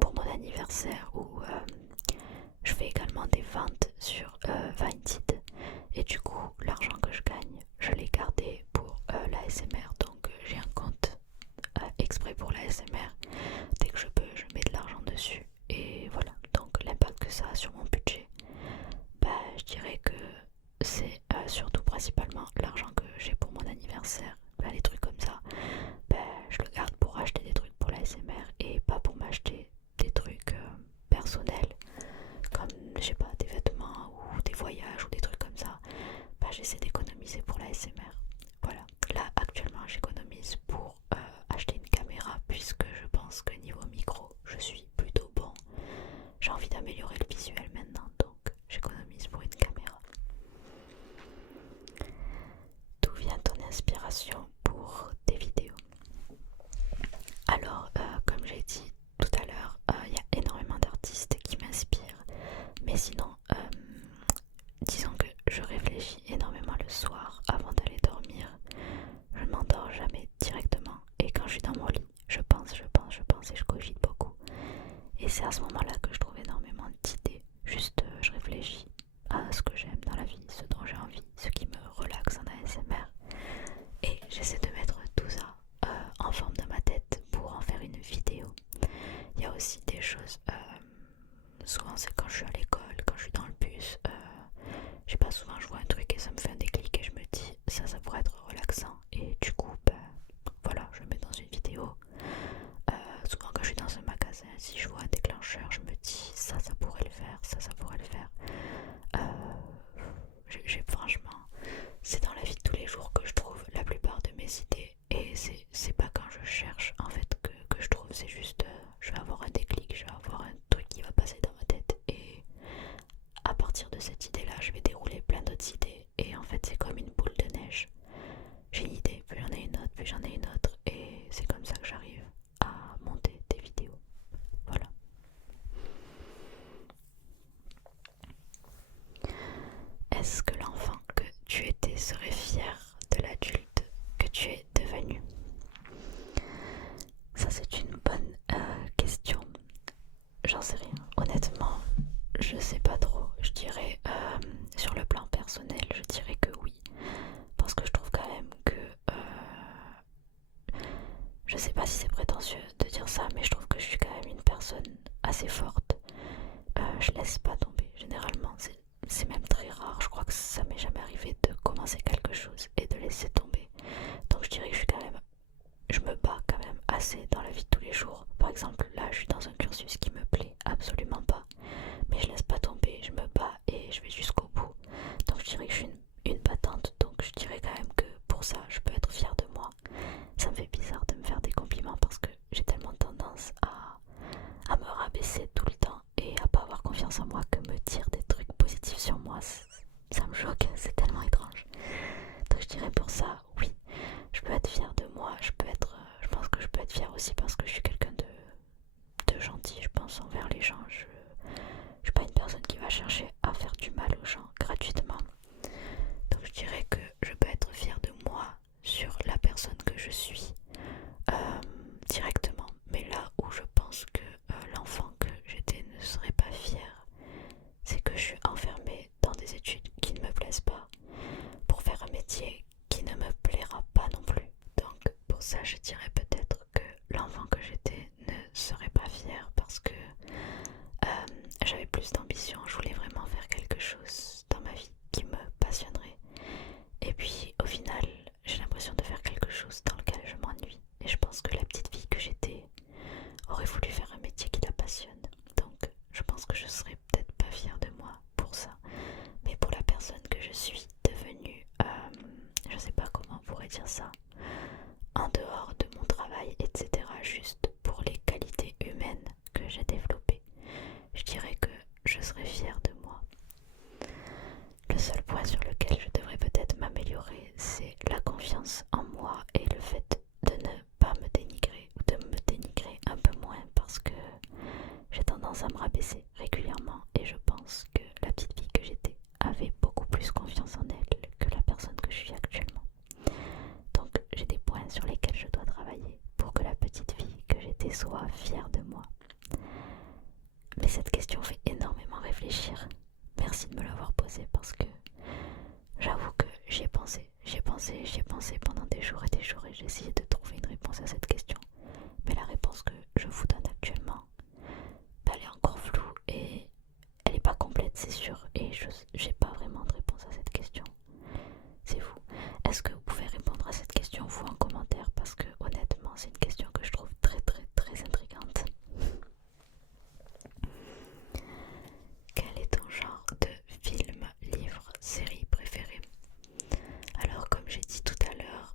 pour mon anniversaire ou je fais également des ventes sur Vinted et du coup l'argent que je gagne je l'ai gardé pour l'ASMR, donc j'ai un compte exprès pour l'ASMR. Dès que je peux je mets de l'argent dessus et voilà, donc l'impact que ça a sur mon budget, je dirais que c'est surtout principalement l'argent que j'ai pour mon anniversaire, les trucs comme ça, je le garde pour acheter des trucs pour l'ASMR et pas pour m'acheter des trucs personnels comme je sais pas des vêtements ou des voyages ou des trucs comme ça. J'essaie d'économiser pour l'ASMR. Voilà, là actuellement j'économise pour acheter une caméra puisque je pense que niveau micro je suis plutôt bon. J'ai envie d'améliorer le visuel maintenant, donc j'économise pour une caméra. D'où vient ton inspiration pour tes vidéos? Alors, comme j'ai dit tout à l'heure, il y a énormément d'artistes qui m'inspirent, mais sinon, disons que je réfléchis énormément le soir avant d'aller dormir. Je m'endors jamais directement, et quand je suis dans mon lit, je pense et je cogite beaucoup. Et c'est à ce moment-là que je trouve énormément d'idées. Juste, je réfléchis à ce que j'aime dans la vie, ce dont j'ai envie, ce qui me relaxe en ASMR. Et j'essaie de mettre tout ça en forme dans ma tête pour en faire une vidéo. Il y a aussi des choses, souvent c'est quand je suis à l'école, quand je suis dans le bus, je sais pas, souvent je vois un truc et ça me fait un déclic et je me dis ça pourrait être relaxant. Et du coup, voilà, je le mets dans une vidéo. Souvent quand je suis dans un magasin, si je vois un déclencheur, je me dis ça pourrait le faire, ça pourrait le faire. Franchement, c'est dans la vie de tous les jours que je trouve la plupart de mes idées. Et c'est pas quand je cherche en fait que je trouve, c'est juste je vais avoir un déclic, je vais avoir un truc qui va passer dans ma tête et à partir de cette idée là je vais dérouler plein d'autres idées et en fait c'est comme une boule de neige. J'ai une idée, puis j'en ai une autre, puis j'en ai une autre et c'est comme ça que j'arrive à monter des vidéos. Voilà. Est-ce que l'enfant que tu étais serait fier de l'adulte que tu es devenu? Ça c'est une bonne question. J'en sais rien. Honnêtement, je sais pas trop. Je dirais sur le plan personnel, je dirais que oui. Parce que je trouve quand même que je sais pas si c'est prétentieux de dire ça, mais je trouve que je suis quand même une personne assez forte. Je laisse pas tomber. Généralement, c'est même très rare. Je crois que ça m'est jamais arrivé de commencer quelque chose et de laisser tomber. Donc je dirais que je me bats quand même assez dans la vie de tous les jours. Par exemple, là, je suis dans un cursus qui me plaît absolument pas, mais je laisse pas tomber, je me bats et je vais jusqu'au bout. Donc je dirais que je suis une battante. Donc je dirais quand même que pour ça, je peux être fière de moi. Ça me fait bizarre de me faire des compliments parce que j'ai tellement tendance à me rabaisser tout le temps et à pas avoir confiance en moi que me dire des trucs positifs sur moi, ça me choque, c'est tellement étrange. Donc je dirais pour ça, oui, je peux être fière de moi, je pense que je peux être fière aussi parce que je suis quelqu'un de gentil, je pense, envers les gens. Je suis pas une personne qui va chercher à faire du mal aux gens gratuitement. Donc je dirais que je peux être fière de moi sur la personne que je suis directement. Mais là où je pense que l'enfant que j'étais ne serait pas fier, c'est que je suis enfermée dans des études qui ne me plaisent pas pour faire un métier qui ne me plaira pas non plus. Donc pour ça je dirais peut-être que l'enfant que j'étais ne serait pas fier parce que j'avais plus d'ambition, je voulais vraiment faire quelque chose dans ma vie qui me passionnerait. Et puis au final j'ai l'impression de faire quelque chose dans lequel je m'ennuie. Et je pense que la petite fille que j'étais aurait voulu faire un métier qui la passionne. Donc je pense que je serais peut-être pas fière de moi pour ça. Mais pour la personne que je suis devenue, je sais pas comment on pourrait dire ça, en dehors de mon travail, etc., juste pour les qualités humaines que j'ai développées, je dirais que je serais fière de moi. Le seul point sur lequel je devrais peut-être m'améliorer, c'est la confiance en moi et le fait de ne pas me dénigrer ou de me dénigrer un peu moins parce que j'ai tendance à me rabaisser régulièrement et je pense que la petite fille que j'étais avait beaucoup plus confiance en elle que la personne que je suis actuellement. Donc sois fier de moi. Mais cette question fait énormément réfléchir. Merci de me l'avoir posée parce que j'avoue que j'y ai pensé pendant des jours et j'ai essayé de trouver une réponse à cette question. Mais la réponse que je vous donne actuellement, elle est encore floue et elle n'est pas complète, c'est sûr. Et je n'ai pas vraiment de réponse à cette question. C'est vous. Est-ce que vous pouvez répondre à cette question, vous, en commentaire? Parce que honnêtement, c'est une question que je trouve très intrigante. Quel est ton genre de film, livre, série préféré? Alors, comme j'ai dit tout à l'heure,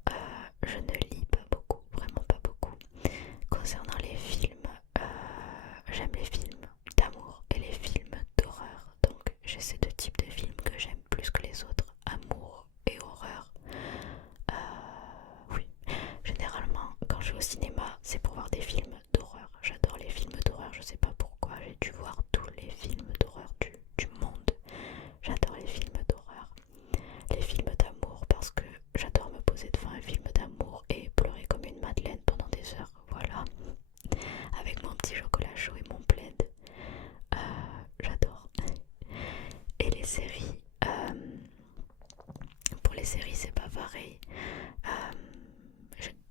je ne lis pas beaucoup, vraiment pas beaucoup. Concernant les films, j'aime les films d'amour et les films d'horreur. Donc j'ai ces deux types de films que j'aime plus que les autres, amour et horreur. Oui, généralement quand je vais au cinéma, c'est pour voir des films d'horreur. J'adore les films d'horreur, je sais pas pourquoi, j'ai dû voir tous les films d'horreur du monde. J'adore les films d'horreur. Les films d'amour parce que j'adore me poser devant un film d'amour et pleurer comme une madeleine pendant des heures, voilà. Avec mon petit chocolat chaud et mon plaid. J'adore. Et les séries, pour les séries c'est pas pareil.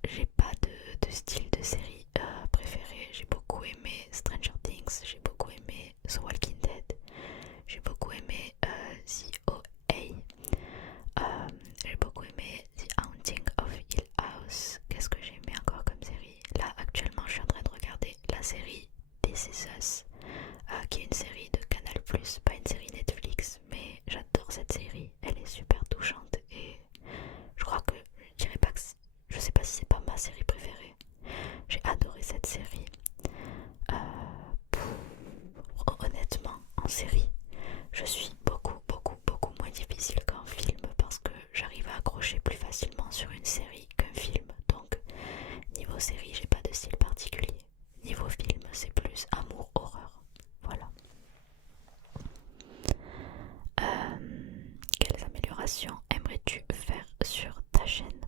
J'ai pas de style de série préféré. J'ai beaucoup aimé Stranger Things, j'ai beaucoup aimé The Walking Dead, j'ai beaucoup aimé The OA, j'ai beaucoup aimé The Haunting of Hill House. Qu'est-ce que j'ai aimé encore comme série? Là actuellement je suis en train de regarder la série This Is Us, qui est une série de Canal+, pas une série Netflix, mais j'adore cette série, elle est super touchante et je crois que je dirais pas que je sais pas si c'est pas ma série préférée. J'ai adoré cette série. Honnêtement, en série, je suis beaucoup moins difficile qu'en film parce que j'arrive à accrocher plus facilement sur une série qu'un film. Donc, niveau série, j'ai pas de style particulier. Niveau film, c'est plus amour, horreur. Voilà. Quelles améliorations aimerais-tu faire sur ta chaîne?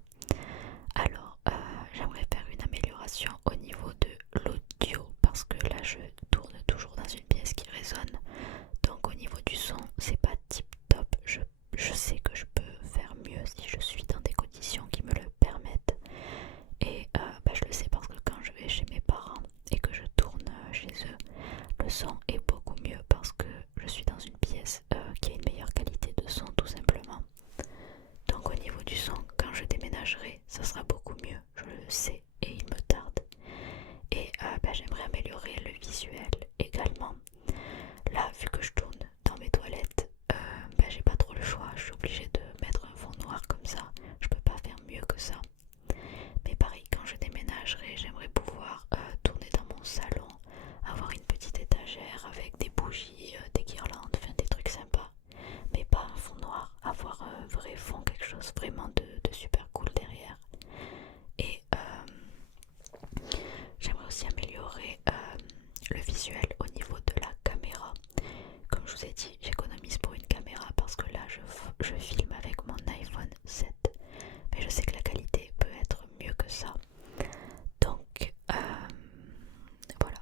Alors, j'aimerais faire une amélioration au niveau de l'audio parce que là je tourne toujours dans une pièce qui résonne. Donc au niveau du son, c'est pas tip top. Je sais que je peux faire mieux si je suis dans des conditions qui me le permettent. Et je le sais parce que quand je vais chez mes parents et que je tourne chez eux, le son est beaucoup mieux parce que je suis dans une pièce qui a une meilleure qualité de son tout simplement. Donc au niveau du son, quand je déménagerai, ça sera beaucoup mieux, je le sais et il me tarde. Et j'aimerais améliorer le visuel également. Là, vu que je tourne dans mes toilettes, j'ai pas trop le choix, je suis obligée de mettre un fond noir comme ça. Je peux pas faire mieux que ça. Mais pareil, quand je déménagerai, j'aimerais pouvoir tourner dans mon salon, avoir une petite étagère avec des bougies, des guirlandes, enfin des trucs sympas. Mais pas un fond noir, avoir un vrai fond, quelque chose vraiment de super cool derrière. Et j'aimerais aussi améliorer le visuel au niveau de la caméra. Comme je vous ai dit, j'économise pour une caméra parce que là je filme avec mon iPhone 7, mais je sais que la qualité peut être mieux que ça. Donc voilà,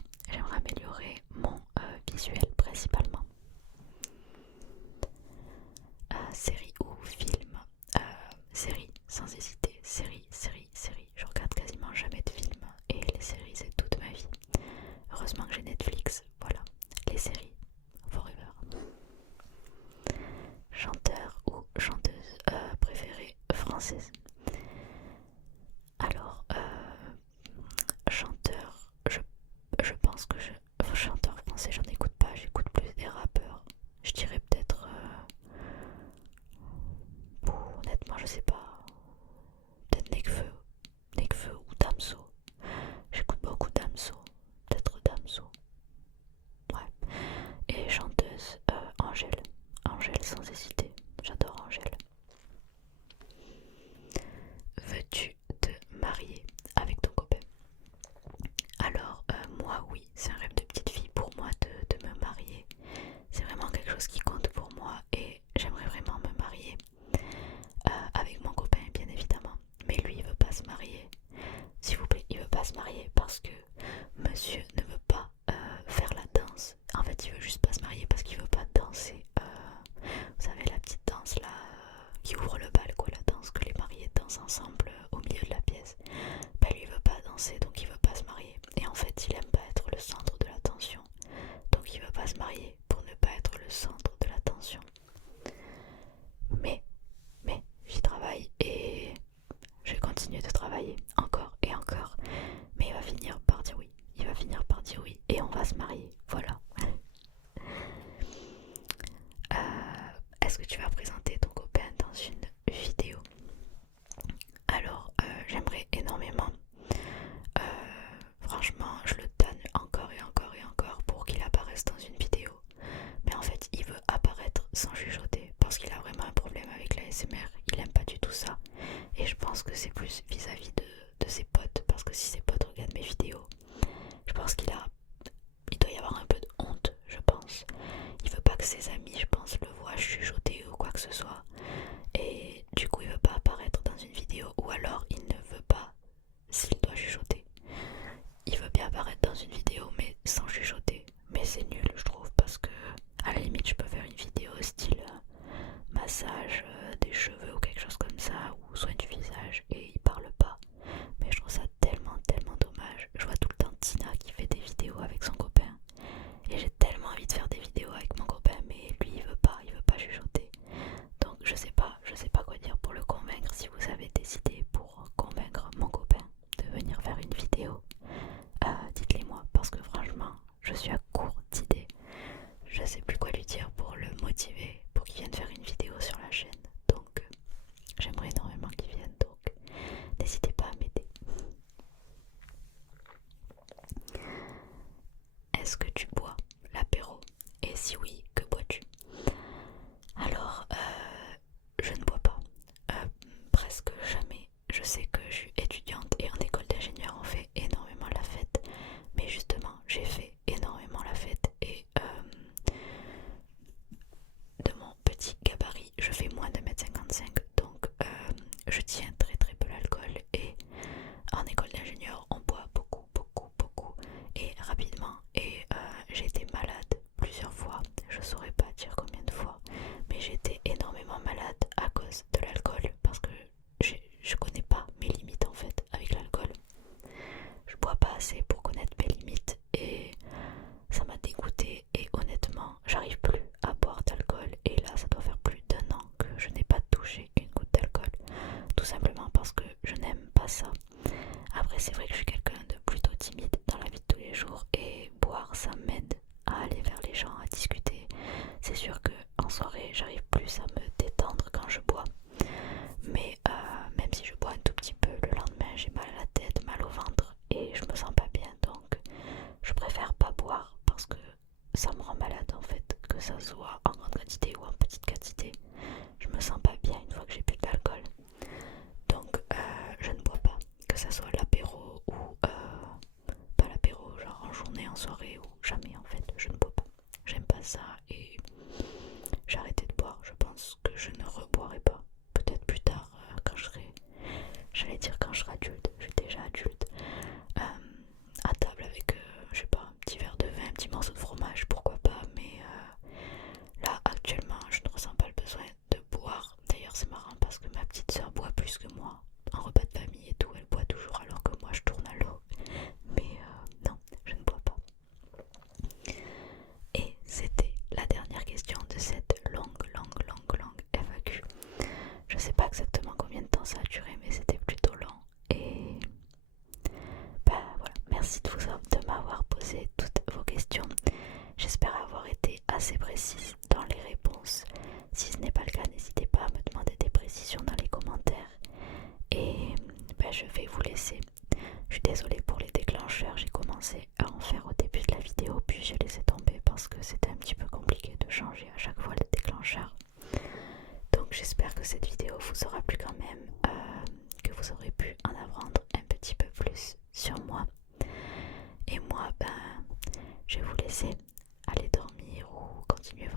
vis-à-vis de ses potes, parce que si ses potes regardent mes vidéos, je pense il doit y avoir un peu de honte, je pense. Il veut pas que ses amis, je pense, le voient chuchoter ou quoi que ce soit. Et du coup, il veut pas apparaître dans une vidéo, ou alors il ne veut pas s'il doit chuchoter. Il veut bien apparaître dans une vidéo, mais sans chuchoter. Mais c'est nul, je trouve, parce que à la limite, je peux faire une vidéo style massage des cheveux ou quelque chose comme ça, ou soin du visage, et il parle pas. Mais je trouve ça tellement, tellement dommage. Je vois tout le temps Tina qui fait des vidéos avec son copain. Et j'ai tellement envie de faire des vidéos avec mon copain, mais lui il veut pas chuchoter. Donc je sais pas quoi dire pour le convaincre. Si vous avez des idées pour convaincre mon copain de venir faire une vidéo, dites-les moi, parce que franchement, je suis à court d'idées. Je sais plus quoi lui dire pour le motiver, pour qu'il vienne faire une vidéo sur la chaîne. Donc j'aimerais énormément qu'il vienne, donc n'hésitez pas à m'aider. Est-ce que tu bois l'apéro? Et si oui, que bois-tu? Alors, je ne bois pas. Presque jamais. Je sais que je suis étudiante et en école d'ingénieur on fait énormément la fête. Mais justement, j'ai fait énormément la fête et de mon petit gabarit, je fais moins de 1m55. Donc, je tiens très très peu l'alcool et en école d'ingénieur on boit beaucoup et rapidement. Et j'ai été malade plusieurs fois, je saurais pas dire combien de fois, mais j'ai été énormément malade à cause de l'alcool parce que je connais pas mes limites en fait avec l'alcool. Je bois pas assez pour connaître mes limites et ça m'a dégoûté et honnêtement j'arrive plus à boire d'alcool et là ça doit faire plus d'1 an que je n'ai pas touché une goutte d'alcool, tout simplement parce que je n'aime pas ça. Après c'est vrai que je suis quelqu'un de plutôt timide dans la vie de tous les jours et boire ça m'aide à aller vers les gens, à discuter. C'est sûr que en soirée j'arrive plus à me détendre quand je bois, mais même si je bois un tout petit peu, le lendemain j'ai mal à la tête, mal au ventre et je me sens pas bien, donc je préfère pas boire parce que ça me rend malade en fait, que ça soit en grande quantité ou en petite quantité. Je me sens pas bien une fois que j'ai bu de l'alcool, donc je ne bois pas, que ça soit l'apéro ou pas l'apéro, genre en journée, en soirée ou jamais en fait, je ne bois pas. J'aime pas ça et j'ai arrêté de boire, je pense que je ne reboirai pas. Peut-être plus tard quand je serai, j'allais dire quand je serai adulte, je suis déjà adulte, à table avec, je sais pas, un petit verre de vin, un petit morceau de fromage, pourquoi pas, mais là actuellement je ne ressens pas le besoin de boire. D'ailleurs c'est marrant parce que ma petite soeur boit plus que moi, en repas de famille et tout, elle boit toujours alors que moi je tourne à l'eau, mais non, je ne bois pas. Et c'était la dernière question de cette longue FAQ. Je sais pas exactement combien de temps ça a duré, mais c'était plutôt long. Et bah voilà, merci de m'avoir posé toutes vos questions. J'espère avoir été assez précise dans les réponses. Si ce n'est pas le cas, n'hésitez pas à me demander des précisions dans les commentaires. Et bah, je vais vous laisser. Je suis désolée pour les déclencheurs, j'ai commencé à en faire au début de la vidéo, puis j'ai laissé tomber parce que c'était un petit peu compliqué de changer à chaque fois le déclencheur. Donc j'espère que cette vidéo vous aura plu quand même, que vous aurez pu en apprendre un petit peu plus sur moi. Et moi, ben, je vais vous laisser aller dormir ou continuer